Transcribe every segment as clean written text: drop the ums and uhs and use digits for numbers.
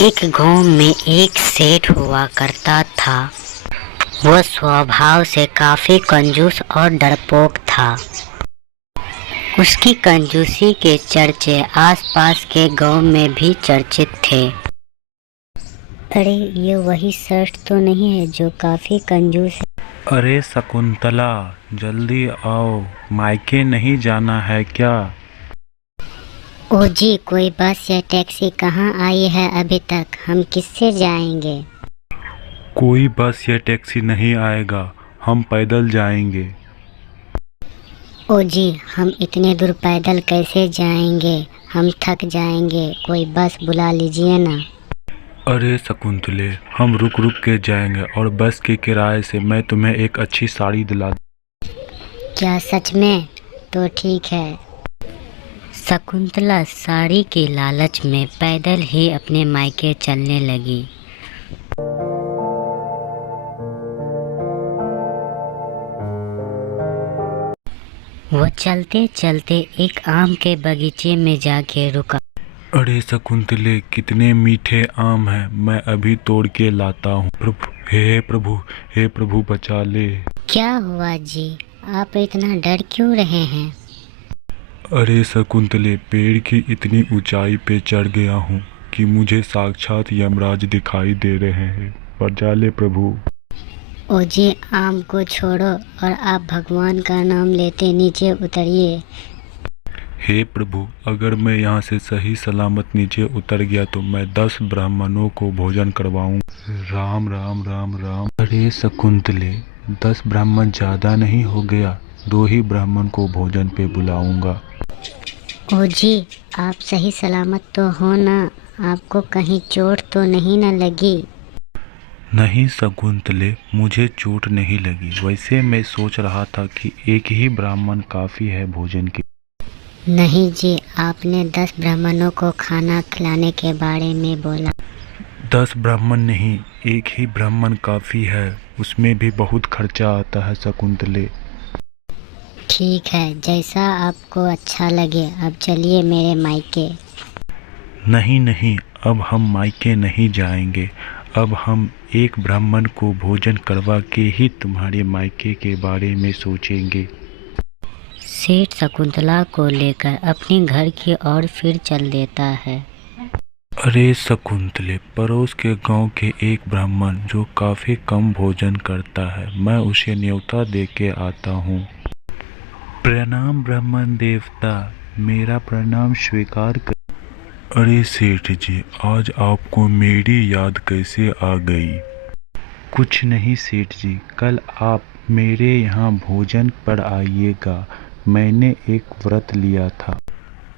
एक गांव में एक सेठ हुआ करता था। वह स्वभाव से काफी कंजूस और डरपोक था। उसकी कंजूसी के चर्चे आसपास के गांव में भी चर्चित थे। अरे ये वही सेठ तो नहीं है जो काफी कंजूस है? अरे शकुंतला, जल्दी आओ, मायके नहीं जाना है क्या? ओ जी, कोई बस या टैक्सी कहाँ आई है अभी तक? हम किससे जाएंगे? कोई बस या टैक्सी नहीं आएगा, हम पैदल जाएंगे। ओ जी, हम इतने दूर पैदल कैसे जाएंगे? हम थक जाएंगे, कोई बस बुला लीजिए ना। अरे शकुंतले, हम रुक रुक के जाएंगे और बस के किराए से मैं तुम्हें एक अच्छी साड़ी दिला। क्या सच में? तो ठीक है। शकुंतला साड़ी की लालच में पैदल ही अपने मायके चलने लगी। वो चलते चलते एक आम के बगीचे में जाके रुका। अरे शकुंतले, कितने मीठे आम हैं, मैं अभी तोड़ के लाता हूँ। प्रभु, हे प्रभु, हे प्रभु बचा ले। क्या हुआ जी? आप इतना डर क्यों रहे हैं? अरे शकुंतले, पेड़ की इतनी ऊंचाई पे चढ़ गया हूँ कि मुझे साक्षात यमराज दिखाई दे रहे हैं। बचा ले प्रभु। ओ जी, आम को छोड़ो और आप भगवान का नाम लेते नीचे उतरिए। हे प्रभु, अगर मैं यहाँ से सही सलामत नीचे उतर गया तो मैं 10 ब्राह्मणों को भोजन करवाऊँ। राम राम राम राम। अरे शकुंतले, 10 ब्राह्मण ज़्यादा नहीं हो गया? 2 ही ब्राह्मण को भोजन पे बुलाऊंगा। ओ जी, आप सही सलामत तो हो ना? आपको कहीं चोट तो नहीं न लगी? नहीं शकुंतले, मुझे चोट नहीं लगी। वैसे मैं सोच रहा था कि एक ही ब्राह्मण काफ़ी है भोजन के। नहीं जी, आपने 10 ब्राह्मणों को खाना खिलाने के बारे में बोला। 10 ब्राह्मण नहीं, एक ही ब्राह्मण काफ़ी है। उसमें भी बहुत खर्चा आता है शकुंतले। ठीक है, जैसा आपको अच्छा लगे। अब चलिए मेरे मायके। नहीं नहीं, अब हम मायके नहीं जाएंगे। अब हम एक ब्राह्मण को भोजन करवा के ही तुम्हारे मायके के बारे में सोचेंगे। सेठ शकुंतला को लेकर अपने घर की ओर फिर चल देता है। अरे शकुंतले, पड़ोस के गांव के एक ब्राह्मण जो काफ़ी कम भोजन करता है, मैं उसे न्योता दे के आता हूँ। प्रणाम ब्राह्मण देवता, मेरा प्रणाम स्वीकार कर। अरे सेठ जी, आज आपको मेरी याद कैसे आ गई? कुछ नहीं सेठ जी, कल आप मेरे यहाँ भोजन पर आइएगा। मैंने एक व्रत लिया था।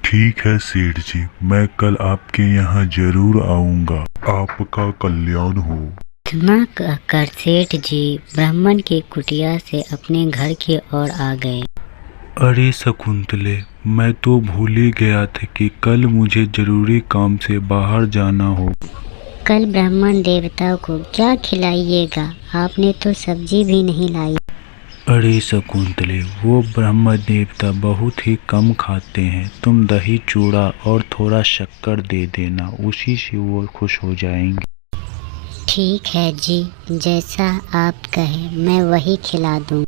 ठीक है सेठ जी, मैं कल आपके यहाँ जरूर आऊँगा। आपका कल्याण हो। इतना कहकर सेठ जी ब्राह्मण की कुटिया से अपने घर की ओर आ गए। अरे शकुंतले, मैं तो भूल ही गया था कि कल मुझे जरूरी काम से बाहर जाना हो। कल ब्राह्मण देवता को क्या खिलाइएगा? आपने तो सब्जी भी नहीं लाई। अरे शकुंतले, वो ब्रह्म देवता बहुत ही कम खाते हैं। तुम दही चूड़ा और थोड़ा शक्कर दे देना, उसी से वो खुश हो जाएंगे। ठीक है जी, जैसा आप कहें मैं वही खिला दूँ।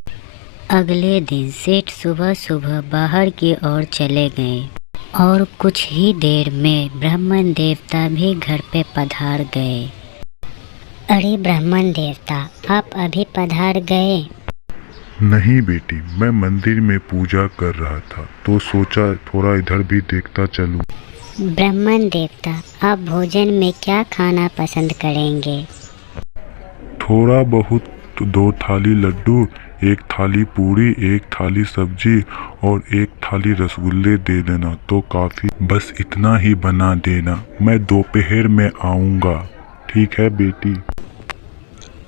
अगले दिन सेठ सुबह सुबह बाहर की ओर चले गए और कुछ ही देर में ब्राह्मण देवता भी घर पे पधार गए। अरे ब्राह्मण देवता, आप अभी पधार गए? नहीं बेटी, मैं मंदिर में पूजा कर रहा था तो सोचा थोड़ा इधर भी देखता चलूं। ब्राह्मण देवता, आप भोजन में क्या खाना पसंद करेंगे? थोड़ा बहुत तो 2 थाली लड्डू, 1 थाली पूरी, 1 थाली सब्जी और 1 थाली रसगुल्ले दे देना तो काफी। बस इतना ही बना देना, मैं दोपहर में आऊँगा। ठीक है बेटी?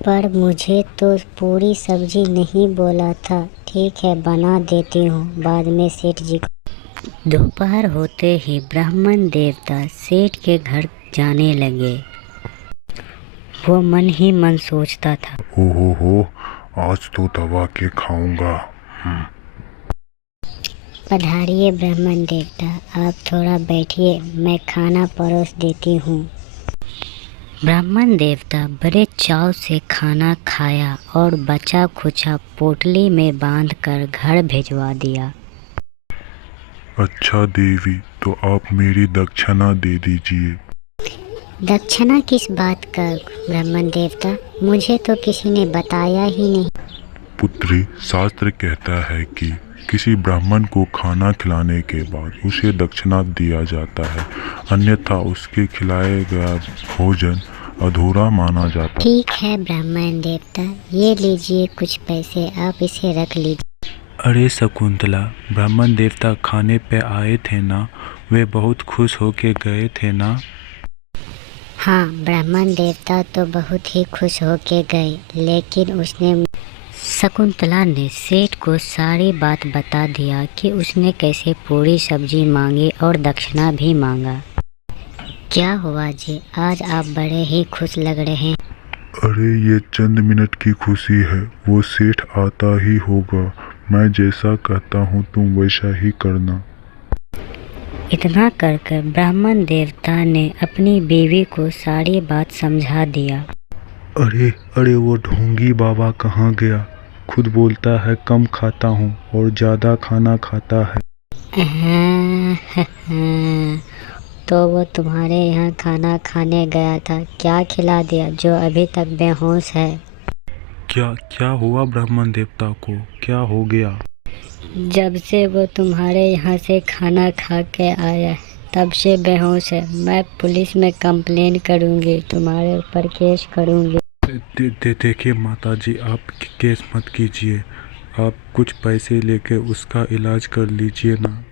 पर मुझे तो पूरी सब्जी नहीं बोला था। ठीक है, बना देती हूँ बाद में सेठ जी को। दोपहर होते ही ब्राह्मण देवता सेठ के घर जाने लगे। वो मन ही मन सोचता था, हो, आज तो दबा के खाऊंगा। पधारिए ब्राह्मण देवता, आप थोड़ा बैठिए, मैं खाना परोस देती हूँ। ब्राह्मण देवता बड़े चाव से खाना खाया और बचा खुचा पोटली में बांधकर घर भिजवा दिया। अच्छा देवी, तो आप मेरी दक्षिणा दे दीजिए। दक्षिणा किस बात का ब्राह्मण देवता? मुझे तो किसी ने बताया ही नहीं। पुत्री, शास्त्र कहता है कि किसी ब्राह्मण को खाना खिलाने के बाद उसे दक्षिणा दिया जाता है, अन्यथा उसके खिलाया गया भोजन अधूरा माना जाता है। ठीक है ब्राह्मण देवता, ये लीजिए कुछ पैसे, आप इसे रख लीजिए। अरे शकुंतला, ब्राह्मण देवता खाने पे आए थे ना, वे बहुत खुश होके गए थे ना? हाँ, ब्राह्मण देवता तो बहुत ही खुश होके गए, लेकिन उसने शकुंतला ने सेठ को सारी बात बता दिया कि उसने कैसे पूरी सब्जी मांगी और दक्षिणा भी मांगा। क्या हुआ जी, आज आप बड़े ही खुश लग रहे हैं। अरे ये चंद मिनट की खुशी है, वो सेठ आता ही होगा। मैं जैसा कहता हूँ तुम वैसा ही करना। इतना कर ब्राह्मण देवता ने अपनी बीवी को सारी बात समझा दिया। अरे अरे, वो ढोंगी बाबा कहाँ गया? खुद बोलता है कम खाता हूँ और ज़्यादा खाना खाता है। तो वो तुम्हारे यहाँ खाना खाने गया था, क्या खिला दिया जो अभी तक बेहोश है? क्या हुआ ब्राह्मण देवता को? क्या हो गया? जब से वो तुम्हारे यहाँ से खाना खा के आया तब से बेहोश है। मैं पुलिस में कंप्लेन करूँगी, तुम्हारे ऊपर केस करूँगी। देखिए माता जी, आप केस मत कीजिए, आप कुछ पैसे लेके उसका इलाज कर लीजिए ना।